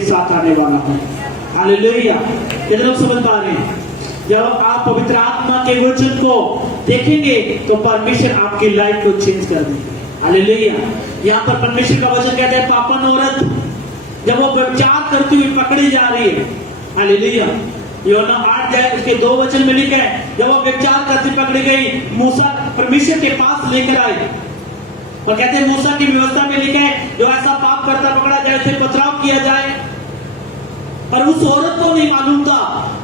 साथ आने वाला है। हालेलुया। कितने लोग समझ पा रहे हैं? जब आप पवित्र आत्मा के वचन को देखेंगे तो परमेश्वर आपकी लाइफ को चेंज कर देंगे। हालेलुया। यहाँ पर परमेश्वर का वचन कहता है पापन औरत जब वो व्यभिचार करती हुई पकड़ी जा रही है। हालेलुया। यूहन्ना 8 जाए उसके 2 वचन में लिखा है जब वो व्यभिचार करती पकड़ी गई, मूसा परमेश्वर के पास लेकर आए और कहते हैं मूसा की व्यवस्था में लिखा है जो ऐसा पाप करता पकड़ा जाए उसे पथराव किया जाए। पर उस औरत को नहीं मालूम था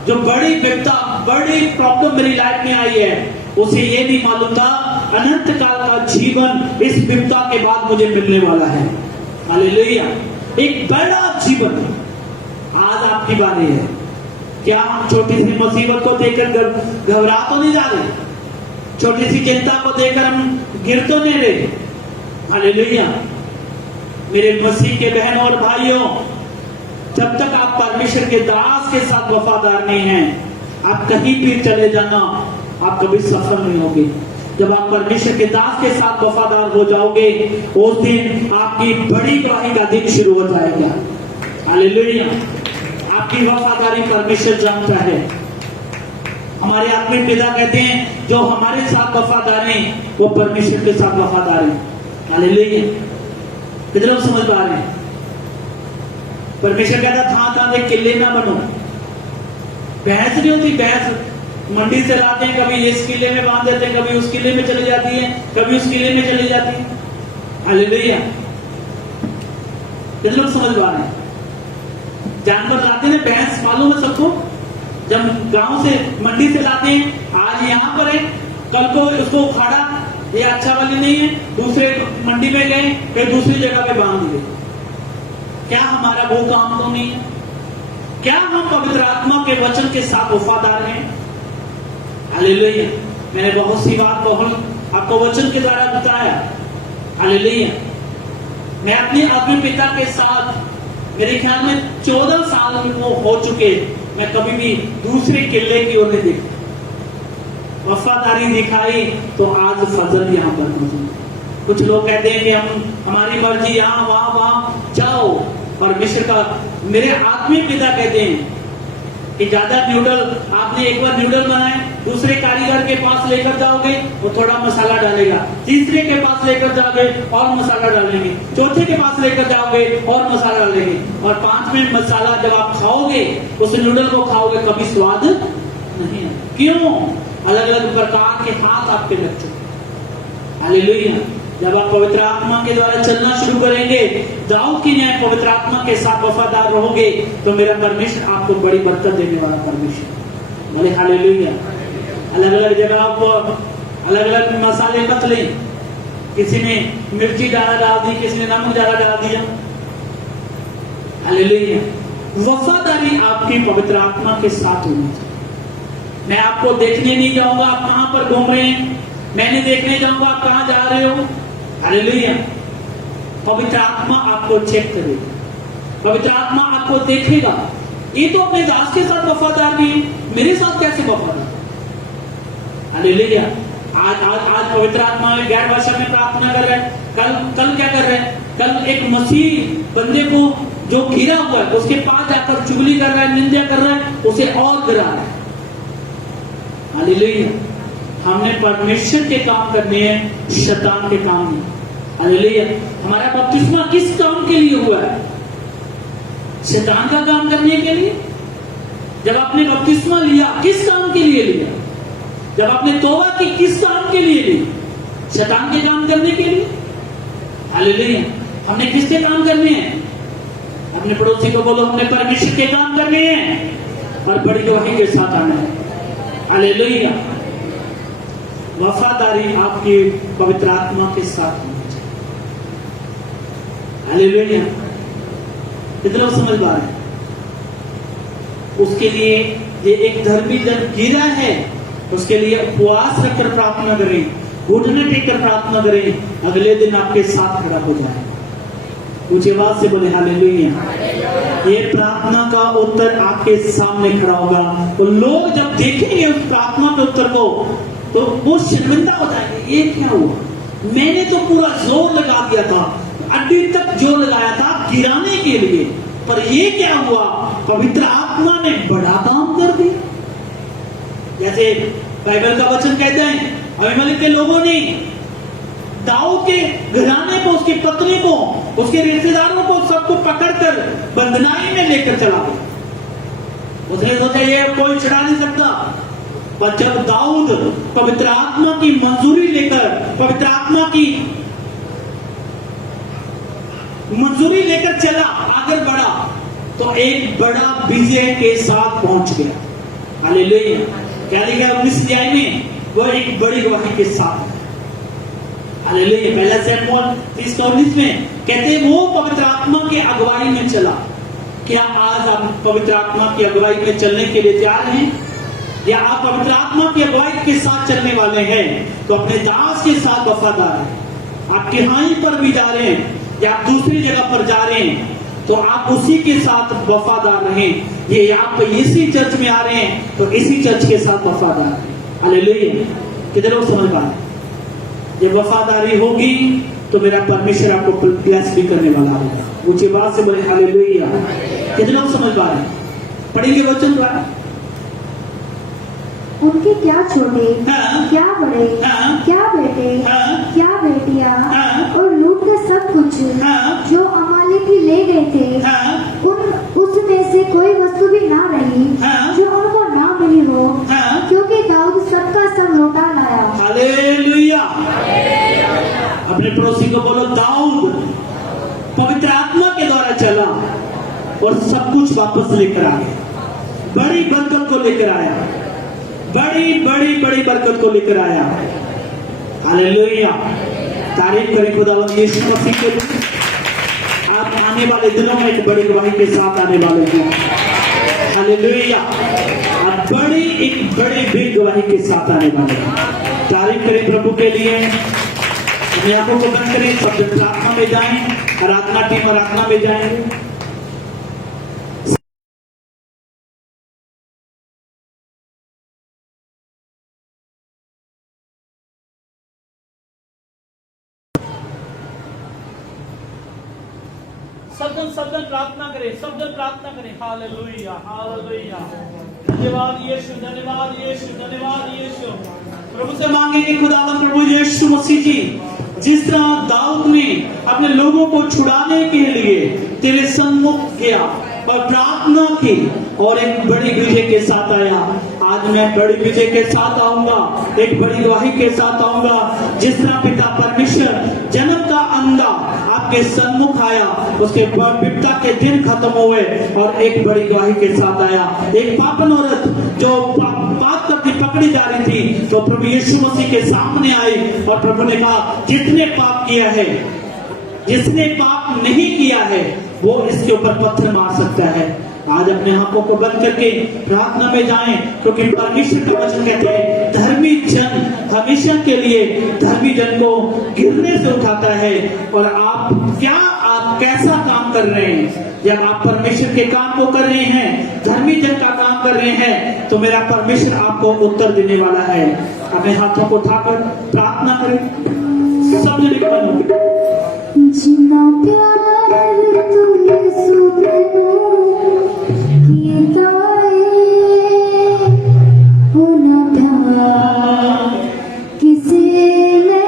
जो बड़ी विपदा बड़ी प्रॉब्लम मेरी लाइफ में आई है, उसे ये नहीं मालूम था अनंत काल का जीवन इस विपदा के बाद मुझे मिलने वाला है। हालेलुया। एक बड़ा जीवन आज आपकी बारी है। क्या हम छोटी सी मुसीबत को देखकर घबरा तो नहीं जा रहे? छोटी सी चिंता को देखकर हम गिर तो नहीं रहे? हालेलुया। मेरे मसीह के बहनों और भाइयों, जब तक आप परमेश्वर के दास के साथ वफादार नहीं हैं, आप कहीं भी चले जाना आप कभी सफल नहीं होगे। जब आप परमेश्वर के दास के साथ वफादार हो जाओगे उस दिन आपकी बड़ी गवाही का दिन शुरू हो जाएगा। हालेलुया। आपकी वफादारी परमेश्वर जानता है। हमारे आत्मिक पिता कहते हैं जो हमारे साथ वफादार हैं वो परमेश्वर के साथ वफादार हैं। हालेलुया। कितने लोग समझ पा रहे हैं? परमेश्वर कहता था एक किले ना बनो। भैंस नहीं होती, भैंस मंडी से लाते हैं, कभी इस किले में बांध देते हैं, कभी उस किले में चली जाती है, कभी उस किले में चली जाती है। हालेलुया। कितने लोग समझ पा रहे हैं? जानवर लाते हैं, भैंस मालूम है सबको, जब गांव से मंडी से लाते हैं, आज यहाँ पर है कल को उसको उखाड़ा, ये अच्छा वाली नहीं है, दूसरे मंडी में गए फिर दूसरी जगह पे बांध दिए। क्या हमारा वो काम तो नहीं है? क्या हम पवित्र आत्मा के वचन के साथ वफादार हैं? हालेलुया। मैंने बहुत सी बात आपको वचन के द्वारा बताया। हालेलुया। मैं अपने आत्मिक पिता के साथ मेरे ख्याल में 14 साल वो हो चुके, मैं कभी भी दूसरे किले की ओर नहीं देखा। वफादारी दिखाई तो आज फजल यहाँ पर मौजूद। कुछ लोग कहते हैं कि हमारी मर्जी यहाँ वहां जाओ। परमेश्वर का मेरे आत्मिक पिता कहते हैं कि ज्यादा न्यूडल आपने एक बार न्यूडल बनाए, दूसरे कारीगर के पास लेकर जाओगे वो थोड़ा मसाला डालेगा, तीसरे के पास लेकर जाओगे और मसाला डालेंगे, चौथे के पास लेकर जाओगे और मसाला डालेंगे, और 5वें मसाला जब आप खाओगे उस न्यूडल को खाओगे कभी स्वाद नहीं है। क्यों? अलग अलग प्रकार के हाथ आपके लग चुके। हालेलुया। जब आप पवित्र आत्मा के द्वारा चलना शुरू करेंगे, दाऊद की न्याय पवित्र आत्मा के साथ वफादार रहोगे तो मेरा परमेश्वर आपको बड़ी बरकत देने वाला परमेश्वर। बोले हालेलुया। अलग अलग जगह आपको अलग अलग मसाले मत लें। किसी ने मिर्ची ज्यादा डाल दी, किसी ने नमक ज्यादा डाल दिया। हालेलुया। वफादारी आपकी पवित्र आत्मा के साथ होनी चाहिए। मैं आपको देखने नहीं जाऊंगा आप कहां पर घूम रहे हैं, मैं नहीं देखने जाऊंगा आप कहां जा रहे हो। हालेलुया। पवित्र आत्मा आपको चेक करेगा, पवित्र आत्मा आपको देखेगा। ये तो अपने दास के साथ वफादार नहीं है, मेरे साथ कैसे वफादार? हालेलुया। आज पवित्र आत्मा में गैर भाषा में प्रार्थना कर रहे हैं, कल क्या कर रहे हैं? कल एक मसीह बंदे को जो घिरा हुआ है उसके पास जाकर चुगली कर रहा है, निंदा कर रहा है, उसे और गिरा रहा है। हालेलुया। हमने परमेश्वर के काम करने हैं, शैतान के काम नहीं। हालेलुया। हमारा बपतिस्मा किस काम के लिए हुआ है? शैतान का काम करने के लिए। जब आपने बपतिस्मा लिया किस काम के लिए लिया? जब आपने तौबा की किस काम के लिए ली? शैतान के काम करने के लिए। हालेलुया। हमने किसके काम करने हैं? अपने पड़ोसी को बोलो हमने परमेश्वर के काम करने हैं और बड़ी गवाही के साथ आना है। हालेलुया। वफादारी आपकी पवित्र आत्मा के साथ होनी चाहिए। हालेलुया। कितने लोग समझ पा रहे हैं? उसके लिए ये एक धर्मी जन गिरा है, उसके लिए उपवास रखकर प्रार्थना करें, घुटने टेककर प्रार्थना करें, अगले दिन आपके साथ खड़ा हो जाए। ऊंची आवाज से बोले हालेलुया। ये प्रार्थना का उत्तर आपके सामने खड़ा होगा तो लोग जब देखेंगे उस प्रार्थना के उत्तर को तो वो शर्मिंदा हो जाएंगे। ये क्या हुआ? मैंने तो पूरा जोर लगा दिया था, अड्डी तक जोर लगाया था गिराने के लिए, पर ये क्या हुआ, पवित्र आत्मा ने बड़ा काम कर दिया। जैसे बाइबल का वचन कहते हैं, अबीमेलेक के लोगों ने दाऊद के घराने को, उसकी पत्नी को, उसके रिश्तेदारों को, सबको पकड़कर बंधनाई में लेकर चला गया। उसने सोचा ये कोई छुड़ा नहीं सकता। पर जब दाऊद पवित्र आत्मा की मंजूरी लेकर, पवित्र आत्मा की मंजूरी लेकर चला, आगे बढ़ा, तो एक बड़ा विजय के साथ पहुंच गया। हालेलुया। क्या लिखा है 19 अध्याय में, वो एक बड़ी गवाही के साथ। हालेलुया। पहला शमूएल 30:19 में कहते हैं वो पवित्र आत्मा की अगुवाई में चला। क्या आज आप पवित्र आत्मा की अगुवाई में चलने के लिए तैयार हैं, या आप पवित्र आत्मा की अगुवाई के साथ चलने वाले हैं तो अपने दास के साथ वफादार हैं। आप कहीं पर भी जा रहे हैं या आप दूसरी जगह पर जा रहे हैं तो आप उसी के साथ वफादार रहें। ये आप इसी चर्च में आ रहे हैं तो इसी चर्च के साथ वफादार रहें। हालेलुया। कितने लोग समझ पा रहे हैं? जब वफादारी होगी तो मेरा परमेश्वर आपको ब्लेस भी करने वाला होगा। ऊंची बात से बोले हालेलुया। कितने लोग समझ पा रहे हैं? पढ़ेंगे वचन द्वारा। उनके क्या छोटे, हाँ, क्या बड़े, हाँ, क्या बेटे, हाँ, क्या बेटियां, हाँ, और लूट का सब कुछ हाँ, जो अमालेकी ले गए थे, हाँ, उसमें से कोई वस्तु भी ना रही हाँ, जो उनको ना मिली हो, हाँ, क्योंकि दाऊद सबका सब लौटा लाया। हालेलुया। अपने पड़ोसी को बोलो, दाऊद पवित्र आत्मा के द्वारा चला और सब कुछ वापस लेकर आ गया। बड़ी बरकत को लेकर आया, बड़ी बड़ी बड़ी बरकत को लेकर आया। हालेलुया। तारीफ करें खुदावंद यीशु मसीह के लिए। आप आने वाले दिनों में एक बड़ी गवाही के साथ आने वाले हैं। हालेलुया। आप एक बड़ी बिग गवाही के साथ आने वाले हैं। तारीफ करें प्रभु के लिए। अपने आंखों को बंद करें, सब जन प्रार्थना में जाएं, आराधना टीम आराधना में जाएंगे। सब जन प्रार्थना करें, सब जन प्रार्थना करें। Hallelujah, hallelujah. धन्यवाद यीशु, धन्यवाद यीशु, धन्यवाद यीशु। प्रभु से मांगेंगे, खुदावंद प्रभु यीशु मसीह जी, जिस तरह दाऊद ने अपने लोगों को छुड़ाने के लिए तेरे सम्मुख किया और प्रार्थना की और एक बड़ी विजय के साथ आया, आज मैं बड़ी विजय के साथ आऊंगा, एक बड़ी गवाही के साथ आऊंगा। जिस तरह पिता परमेश्वर जन्म का अंधा आपके सम्मुख आया, उसके विपदा के दिन खत्म हुए और एक बड़ी गवाही के साथ आया। एक पापन औरत जो पाप करती पकड़ी जा रही थी तो प्रभु यीशु मसीह के सामने आई और प्रभु ने कहा, जिसने पाप किया है, जिसने पाप नहीं किया है, वो इसके ऊपर पत्थर मार सकता है। आज अपने आंखों को बंद करके प्रार्थना में जाएं, क्योंकि परमेश्वर का वचन कहते हैं, धर्मी जन हमेशा के लिए धर्मी जन को गिरने से उठाता है। और आप कैसा काम कर रहे हैं? जब आप परमेश्वर के काम को कर रहे हैं, धर्मी जन का काम कर रहे हैं, तो मेरा परमेश्वर आपको उत्तर देने वाला है। अपने हाथों को उठाकर प्रार्थना करें, सब जन जितना प्यार तूने सुनो होना प्यार किसी ने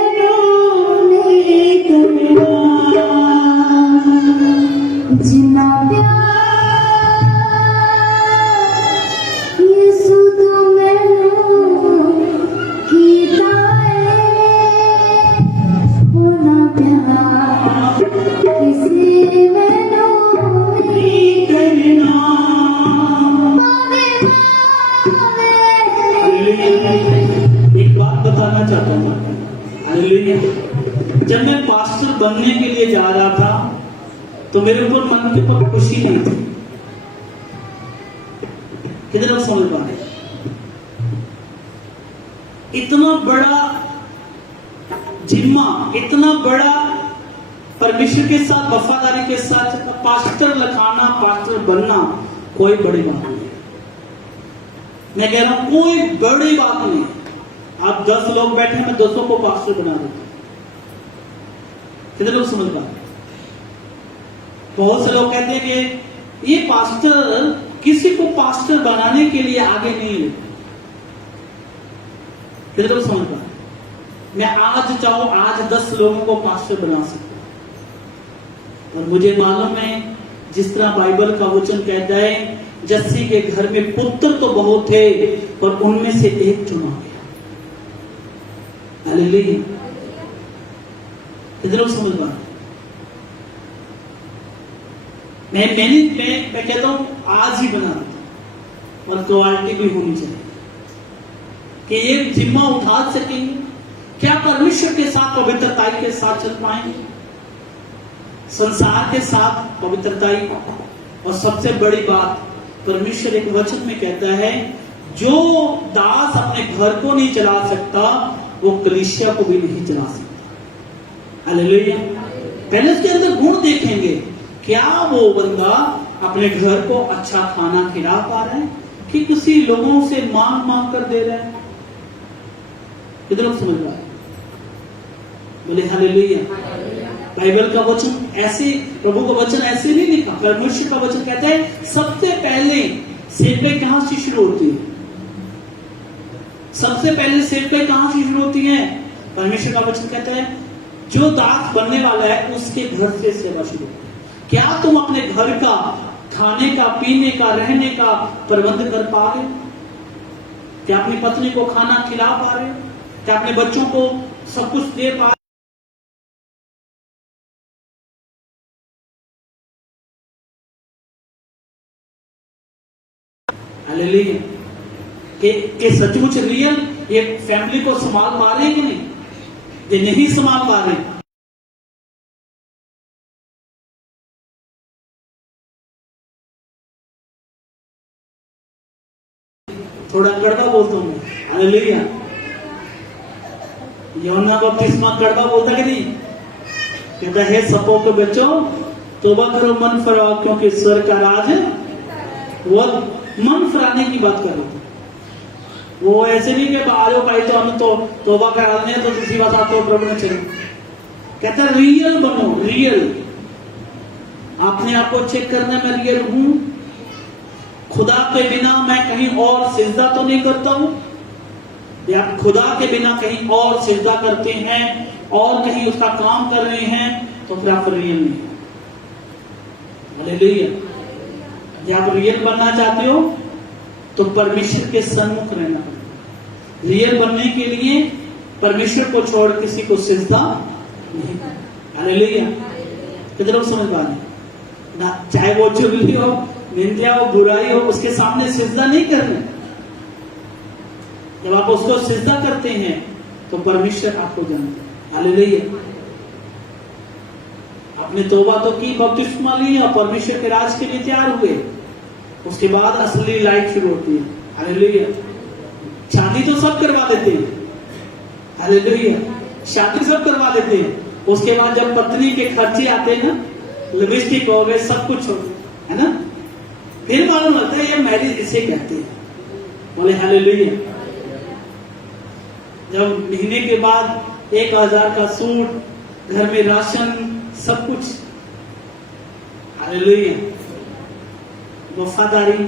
नहीं करना। जितना प्यार यीशु तुम्हें कीता होना प्यार किसी ने नहीं करना। एक बात बताना चाहता हूँ, जब मैं पास्टर बनने के लिए जा रहा था तो मेरे ऊपर मन के ऊपर खुशी नहीं थी। कितने लोग समझ पा रहे? इतना बड़ा जिम्मा, इतना बड़ा परमेश्वर के साथ वफादारी के साथ पास्टर लखाना, पास्टर बनना कोई बड़ी बात नहीं। मैं कह रहा हूं कोई बड़ी बात नहीं। आप 10 लोग बैठे, मैं 200 को पास्टर बना दूंगा। कितने लोग समझ पा रहे? बहुत से लोग कहते हैं कि ये पास्टर किसी को पास्टर बनाने के लिए आगे नहीं है। फिर तो समझ पा, मैं आज चाहूं आज 10 लोगों को पास्टर बना सकता हूं। और मुझे मालूम है जिस तरह बाइबल का वचन कहता है, जस्सी के घर में पुत्र तो बहुत थे पर उनमें से एक चुना गया। हालेलुया। इधर समझ पा, मैं कहता हूं आज ही बना देता, और क्वालिटी भी होनी चाहिए कि ये जिम्मा उठा सकेंगे। क्या परमेश्वर के साथ पवित्रताई के साथ चल पाएंगे, संसार के साथ पवित्रताई। और सबसे बड़ी बात, परमेश्वर एक वचन में कहता है, जो दास अपने घर को नहीं चला सकता वो कलीसिया को भी नहीं चला सकता। हालेलुया। पहले उसके अंदर गुण देखेंगे, क्या वो बंदा अपने घर को अच्छा खाना खिला पा रहा है कि किसी लोगों से मांग कर दे रहा है। कितने लोग समझ पा रहे? बोले हालेलुया। बाइबल का वचन ऐसे, प्रभु का वचन ऐसे नहीं लिखा। परमेश्वर का वचन कहता है सबसे पहले सेवकाई कहां से शुरू होती है? सबसे पहले सेवकाई कहां से शुरू होती है? परमेश्वर का वचन कहता है जो दास बनने वाला है उसके घर से सेवा शुरू होती है। क्या तुम अपने घर का खाने का, पीने का, रहने का प्रबंध कर पा रहे? क्या अपनी पत्नी को खाना खिला पा रहे? क्या अपने बच्चों को सब कुछ दे पा रहे? हालेलुया। के सचमुच रियल ये फैमिली को संभाल पा रहे हैं कि नहीं? ये नहीं संभाल पा रहे। थोड़ा कड़वा बोलता हूं। हालेलुया। यूहन्ना बपतिस्मा कड़वा बोलता कि नहीं? कहता है सपो के बच्चों तौबा करो, मन फिराओ, क्योंकि स्वर्ग का राज है। वो मन फिराने की बात कर रहे थे। वो ऐसे नहीं कि बाहरों का तो हम तो तौबा करा दें तो दूसरी बात आप तो प्रभु ने चले। कहता रियल बनो, रियल। आपने आपको चेक करना, मैं रियल हूं, खुदा के बिना मैं कहीं और सिजदा तो नहीं करता हूं, या खुदा के बिना कहीं और सिजदा करते हैं और कहीं उसका काम कर रहे हैं, तो फिर आप रियल नहीं। हालेलुया। जब आप रियल बनना चाहते हो तो परमेश्वर के सन्मुख रहना पड़ेगा। रियल बनने के लिए परमेश्वर को छोड़ किसी को सिजदा नहीं करना। हालेलुया। कितने लोग समझ पा रहे ना? चाहे वो चुगली हो, निंदा हो, बुराई हो, उसके सामने सिजदा नहीं करना। जब आप उसको सिजदा करते हैं तो परमेश्वर आपको जानते हैं। हालेलुया। आपने तौबा तो की, बपतिस्मा ली और परमेश्वर के राज के लिए तैयार हुए, उसके बाद असली लाइफ शुरू होती है। हालेलुया। शादी तो सब करवा देते हैं। हालेलुया। शादी सब करवा देते हैं, उसके बाद जब पत्नी के खर्चे आते हैं ना, लिपस्टिक हो गए, सब कुछ हो गया, है ना, फिर मालूम होता है ये मैरिज इसे कहते हैं। बोले हालेलुया। जब महीने के बाद 1000 का सूट, घर में राशन, सब कुछ। हालेलुया। वफादारी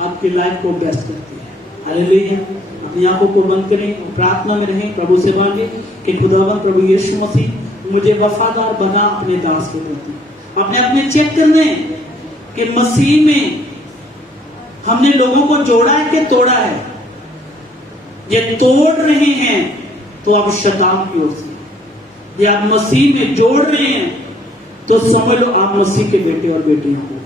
आपकी लाइफ को बेस्ट करती है। हालेलुया। अपनी आंखों को बंद करें और प्रार्थना में रहें, प्रभु से मांगे कि खुदावन प्रभु यीशु मसीह मुझे वफादार बना अपने दास के प्रति। अपने चेक करने कि मसीह में हमने लोगों को जोड़ा है कि तोड़ा है। ये तोड़ रहे हैं तो अब शैतान की ओर से, या आप मसीह में जोड़ रहे हैं तो समझ लो आप मसीह के बेटे और बेटियां हो।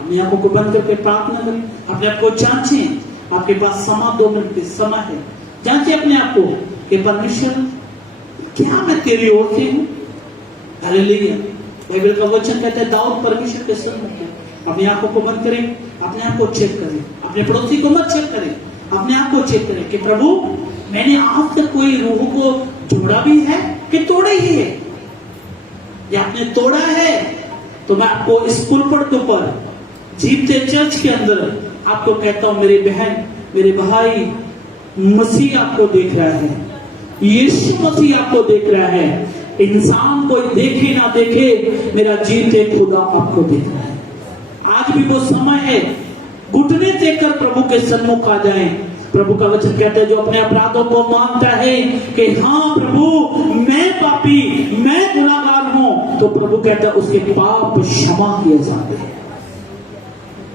अपनी आंखों को बंद करके प्रार्थना करें, अपने आप को जांचें। आपके पास 2 मिनट के समय है, जांचें अपने आप को कि परमेश्वर क्या मैं तेरी ओर से हूं। हालेलुया। बाइबल का वचन कहता है दाऊद परमेश्वर के सन्मुख है। अपनी आंखों को बंद करें, अपने आप को चेक करें, अपने पड़ोसी को मत चेक करें, अपने आप को चेक करें कि प्रभु मैंने आज तक कोई रूह को जोड़ा भी है कि तोड़ा ही है। या आपने तोड़ा है तो मैं आपको इस पुलपट के ऊपर जीवते चर्च के अंदर आपको कहता हूं, मेरी बहन, मेरे भाई, मसीह आपको देख रहा है, यीशु मसीह आपको देख रहा है। इंसान कोई देखे ना देखे, मेरा जीते खुदा आपको देख रहा है। आज आज भी वो समय है, घुटने टेककर प्रभु के सन्मुख आ जाएं। प्रभु का वचन कहता है जो अपने अपराधों को मानता है कि हाँ प्रभु मैं पापी, मैं गुनाहगार हूं, तो प्रभु कहता है उसके पाप क्षमा किए जाते हैं।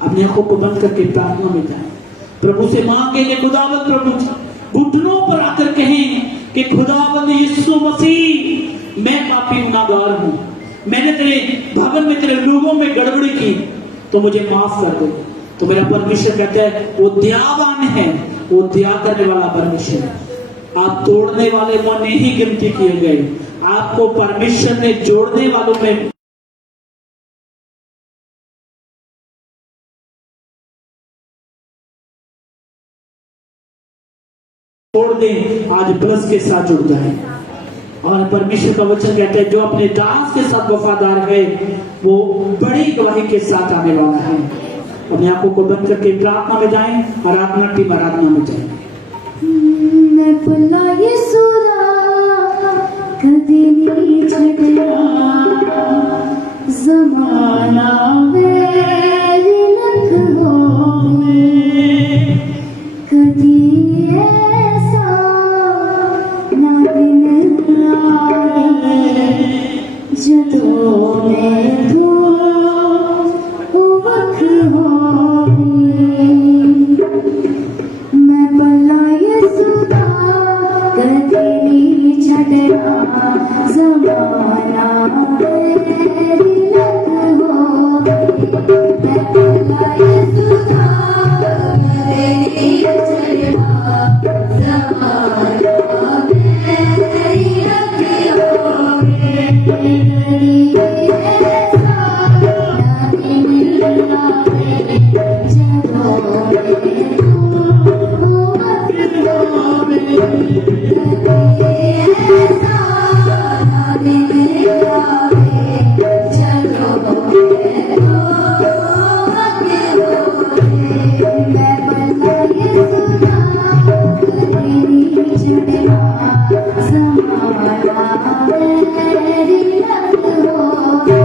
अपनी आंखों को बंद करके प्रार्थना में जाएं, प्रभु से मांगे कि खुदावंद प्रभु घुटनों पर आकर कहें कि खुदावंद यीशु मसीह मैं पापी गुनाहगार हूं, मैंने तेरे भवन में तेरे लोगों में गड़बड़ी की, तो मुझे माफ कर दे। तो मेरा परमेश्वर कहता है वो दयावान है, वो दया करने वाला परमेश्वर है। आप तोड़ने वाले को नहीं गिनती किए गए, आपको परमेश्वर ने जोड़ने वालों में तोड़ दें, आज प्लस के साथ जुड़ जाए। और परमेश्वर का वचन कहता है जो अपने दास के साथ वफादार है वो बड़ी गवाही के साथ आने वाला है। अपनी आंखों को बंद करके प्रार्थना में जाएं, आराधना टीम आराधना में जाएं। मैं भुला यीशुदा कदी नहीं छड़या, ज़माना मेरी लख होवे, कदी ऐसा ना दिन आए जदों मैं तू वख होवे। मैं भला यीशुदा कदी नहीं छड़या, ज़माना मेरी लख होवे। मैं भला यीशुदा कदी नहीं छड़या, ज़माना मेरी लख होवे।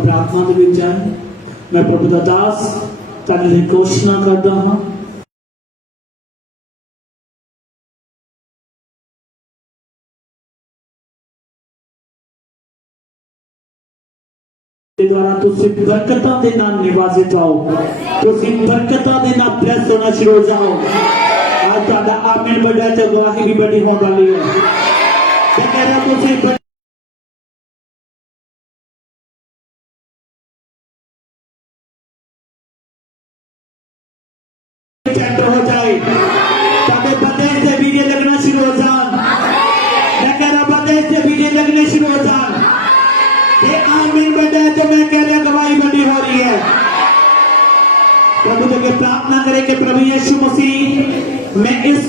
प्रार्थना ਦੇ ਵਿੱਚ ਜਾਏ मैं प्रभु ਦਾ ਦਾਸ ਤੁਹਾਡੇ ਲਈ ਘੋਸ਼ਣਾ ਕਰਦਾ ਹਾਂ द्वारा तुसी बरकतां दे नाल निवाजे जाओ तुसी बरकतां दे नाल ब्लेस होना शुरू हो जाओ आज ਤੁਹਾਡਾ आमीन बड़ा ते गवाही भी बड़ी होने वाली है ते कह रहा तुसी सेंटर हो जाए ताकि बंदे से वीडियो लगना शुरू हो जाए मैं कह रहा बंदे से वीडियो लगने शुरू हो जाए ये आमीन बड़ा तो मैं कह रहा गवाही बड़ी हो रही है प्रभु के प्रार्थना करें कि प्रभु यीशु मसीह मैं इस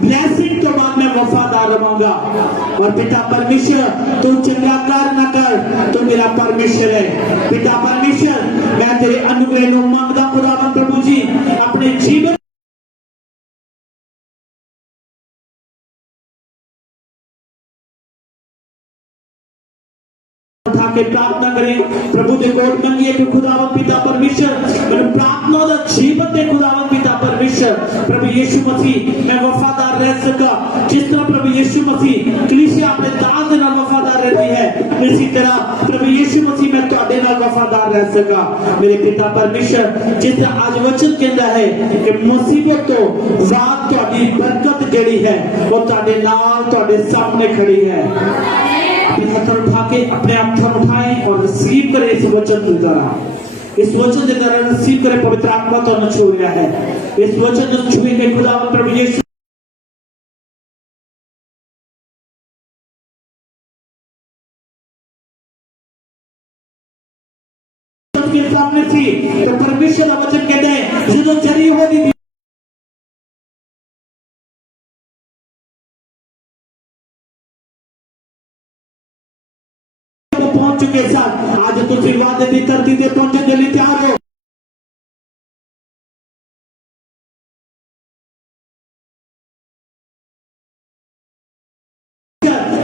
ब्लेसिंग तो बाद में वफादार रहूंगा और पिता परमेश्वर तू चंगा कर न कर तू मेरा परमेश्वर है पिता परमेश्वर मैं तेरे अनुग्रह को मांगता खुदावन प्रभु जी अपने जीवन के प्रार्थना करें प्रभु दे कोट मंगिए कि खुदावन पिता परमेश्वर मेरे प्रार्थना दा जीवन दे खुदावन पिता परमेश्वर प्रभु यीशु मसीह मैं वफादार रह सका जिस तरह प्रभु यीशु मसीह कलीसिया अपने दास दे नाल वफादार रहती है इसी तरह प्रभु यीशु मसीह मैं तुहाडे नाल वफादार रह सका मेरे पिता परमेश्वर जिस तरह आज वचन कहता है कि मुसीबत तो रात तुहाडी बरकत जेड़ी है वो तुहाडे नाल तुहाडे सामने खड़ी है हाथ उठा के अपने हाथ उठाएं और रिसीव करें इस वचन के द्वारा इस वचन के द्वारा रिसीव करें पवित्र आत्मा तो न छू गया है इस वचन को छुए के खुदावन प्रभु यीशु के सामने थी तो परमेश्वर का वचन कहता है जो चरी होती थी पहुंच चुके साथ आज तुसी वादे दी धरती ते पहुंचने के लिए तैयार हो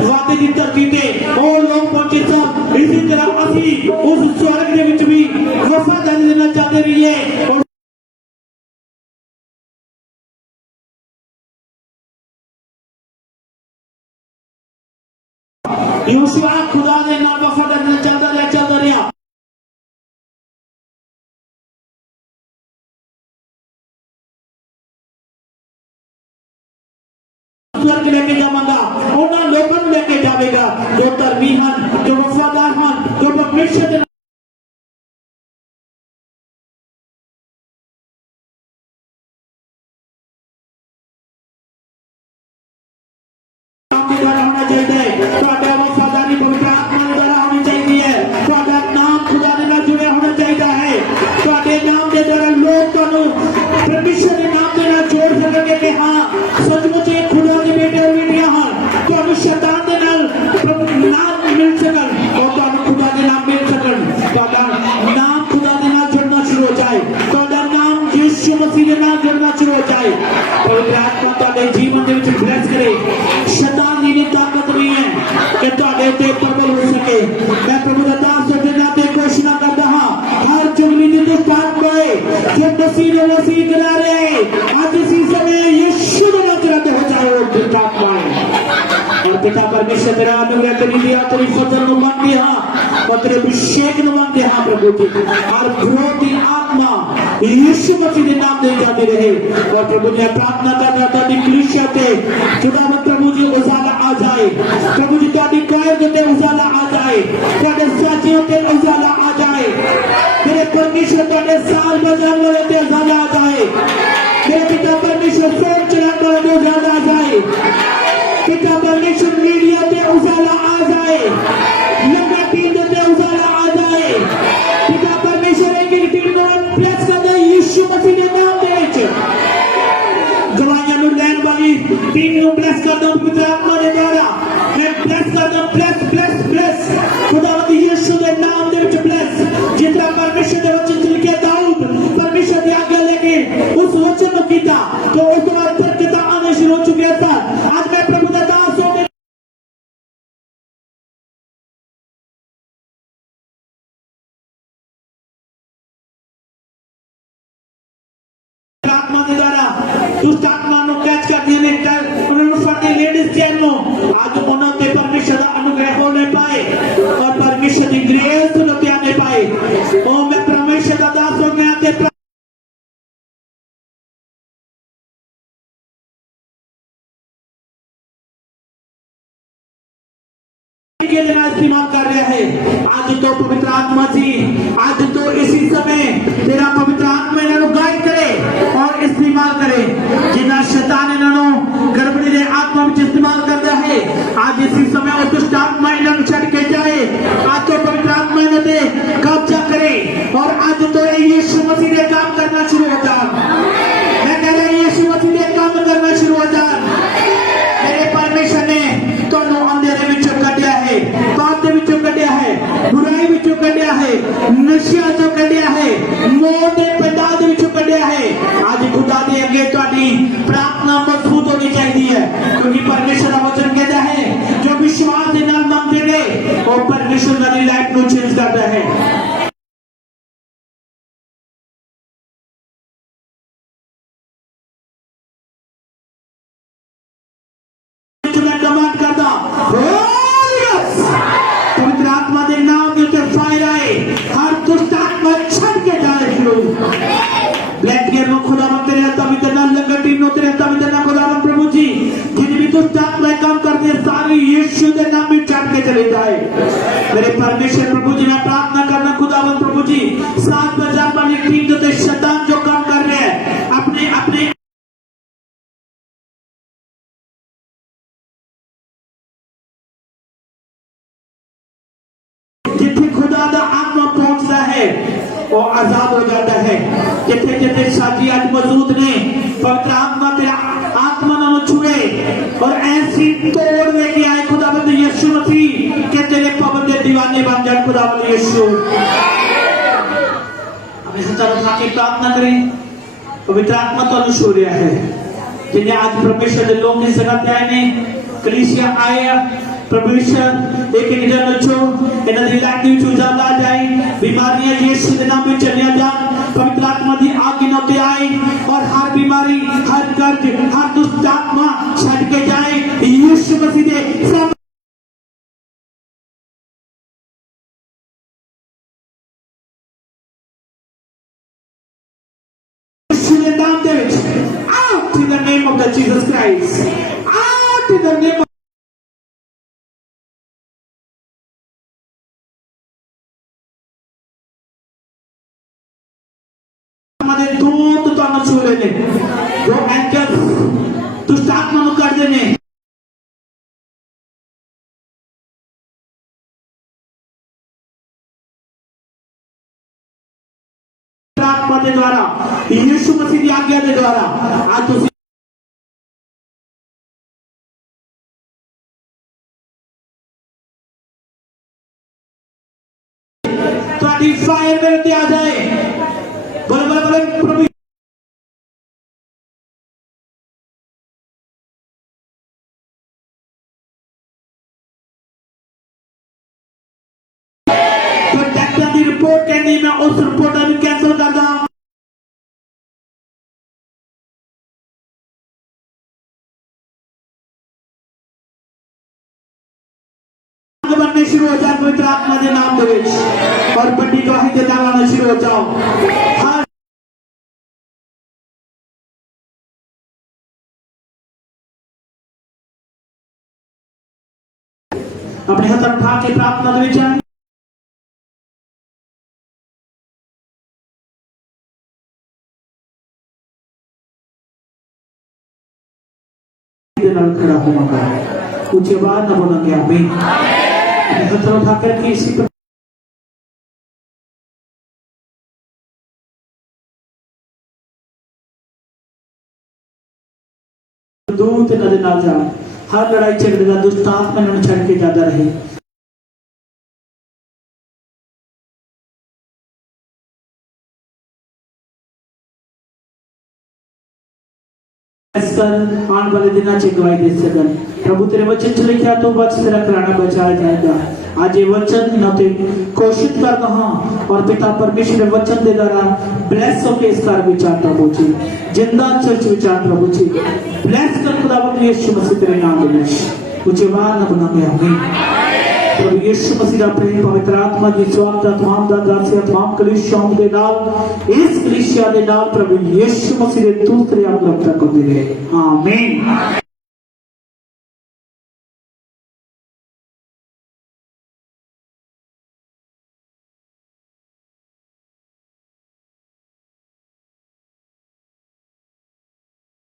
वादे दी धरती ते और लोग पहुंचे साथ इसी तरह असी उस स्वर्ग दे विच भी वफादारी देना चाहते रहिए और यूसुआ खुदा ने नाम वफादार रहना चाहता रहा स्वर्ग लेके जावांगा उन्हां लोकां नूं लेके जावेगा जो धर्मी हन जो वफादार हन जो परमेश्वर दे होना चाहिए वफादारी पवित्र आत्मा द्वारा होनी चाहिए तुहाडा नाम खुदा दे नाल जुड़िया होना चाहिए है तुहाडे नाम के द्वारा लोग तुहानू परमेश्वर के नाम के नाल जोड़ सकेंगे कि हां सचमुच ये खुदा के बेटे और बेटियां हैं तुहानू शैतान के नाल नाम मिल सकन और तुहानू खुदा के नाम मिल सकन तुहाडा नाम खुदा के नाल जुड़ना शुरू हो जाए तुहाडा नाम यीशु मसीह के नाल जुड़ना शुरू हो जाए पवित्र आत्मा तुहाडे जीवन दे विच ब्लेस करे शैतान दी ताकत नहीं है कि तुहाडे ते प्रबल हो सके मैं प्रभु दा दास दे नाते घोषणा करदा हां हर जुगली दी दुष्ट आत्मा जो मसीह ने वसीह करा रहे आज इसी समय यीशु दे नाम रद्द हो जाओ दुष्ट आत्मा और पिता परमेश्वर तेरा अनुग्रह तेरी दया तेरी फजल नु मांगते हां और तेरे अभिषेक नु मांगते हां प्रभु जी और विरोधी आत्मा यीशु मसीह के नाम दे जाती रहे और प्रभु ने प्रार्थना करना ताकि कलीसिया ते खुदा प्रभु जी उजाला आ जाए प्रभु जी ताकि कायर ते उजाला आ जाए ताकि साथियों ते उजाला आ जाए मेरे परमेश्वर ताकि साल बजाने वाले ते उजाला आ जाए मेरे पिता परमेश्वर फोन चलाने वाले ते उजाला आ जाए पिता परमेश्वर मीडिया ते उजाला आ जाए आत्मा के द्वारा दुष्ट आत्मा नु कैच कर दिए ने उन्होंने फटे लेडीज चैन नो आज उन्होंने परमेश्वर का अनुग्रह हो नहीं पाए और परमेश्वर की ग्रेस नो क्या नहीं पाए। ओ मैं परमेश्वर का दास हो गया ते के लिए इस्तेमाल कर रहे हैं। आज तो पवित्र आत्मा जी आज तो इसी समय तेरा पवित्र आत्मा इन्होंने गाइड करे और इस्तेमाल करे जिन्ना शैतान इन्होंने गड़बड़ी ने आत्मा में इस्तेमाल करता है आज इसी समय उस दुष्ट आत्मा इन्होंने छड़ के जाए। आज तो पवित्र आत्मा इन्होंने कब्जा करे और आज तो यीशु मसीह ने काम करना शुरू हो जाए। मैं कह रहा यीशु मसीह ने काम करना शुरू हो जाए। मेरे परमेश्वर ने दोनों अंधेरे विचों कटिया है पाप दे विचों कटिया है बुराई विचों कटिया है नशा चों कटिया है मौत दे पैदा दे विचों कटिया है। आज खुदा दे अगे तुहाडी प्रार्थना मजबूत होनी चाहिए है क्योंकि परमेश्वर का वचन कहता है जो विश्वास के नाल मांगते ने वो परमेश्वर की लाइफ को चेंज करता है। पवित्र आत्मा के नाम के ऊपर फायर आए हर दुष्ट आत्मा छट के जाए शुरू ब्लैक गियर में खुदा मंदिर रहता भी तेरा लंगर टीम में रहता भी तेरा खुदा प्रभु जी जिन भी दुष्ट आत्मा काम करते हैं सारी यीशु के नाम में छट के चले जाए। मेरे परमेश्वर प्रभु जी मैं प्रार्थना करना खुदा प्रभु जी 7,000 वाली टीम जो शैतान जो काम कर रहे हैं अपने अपने जिथे खुदा दा आत्मा पहुंचता है वो आजाद हो जाता है। जिथे जिथे साजी आज मौजूद ने पवित्र आत्मा तेरा आत्मा ना छुए और ऐसी तोड़ लेके आए खुदा बंद यीशु मसीह के तेरे पवन दे दीवाने बन जाए खुदा बंद यीशु। हमें सच्चा उठा के प्रार्थना करें पवित्र आत्मा तो छू रहा है जिन्हें आज परमेश्वर के लोग ने जगत आए ने कलीसिया आए परमेश्वर एक एक जन छो इन्हें लाइफ की चूजा ला जाए बीमारियां यीशु के नाम में चलिया जा पवित्र आत्मा दी आगे नौते आए और हर बीमारी हर कर्ज हर दुष्ट आत्मा छड़ के जाए यीशु मसीह दे सब यीशु के नाम दे out in the name of the Jesus Christ out in the name हमारे दूत तो हम छू लेने वो एंजल दुष्ट आत्मा को कर देने आत्मा के द्वारा यीशु मसीह की आज्ञा के द्वारा आज तो फायर में आ जाए बोले बोले बोले प्रभु तो डॉक्टर की रिपोर्ट कहनी मैं उस रिपोर्ट को कैंसिल कर दूं बनने शुरू हो जाए पवित्र आत्मा के नाम दे और बड़ी गवाही के दालाना शुरू हो जाओ। हर अपने हाथ उठा के प्रार्थना दे जाए खड़ा होगा ऊंची आवाज न बोलेंगे आमीन। हाथ उठाकर के इसी पर दूत नजर ना जा हर लड़ाई झगड़े का दुष्ट आत्मा ने छड़ के जाता रहे आने वाले दिन अच्छे गवाही दे सकन प्रभु तेरे वचन से लिखा तो बच तेरा कराना बचाया जाएगा आज ये वचन न तो घोषित कर कहा और पिता परमेश्वर के वचन के द्वारा ब्लेस होके इस कार्य विचार प्रभु जी जिंदा चर्च विचार प्रभु जी ब्लेस कर खुदा यीशु मसीह तेरे नाम में उच्चवान बना गया आमीन। प्रभु यीशु मसीह का प्रेम पवित्र आत्मा की स्वागत तमाम दासी तमाम कलीसियाओं के नाम इस कलीसिया के नाम प्रभु यीशु मसीह के दूसरे अगला तक को दे आमीन।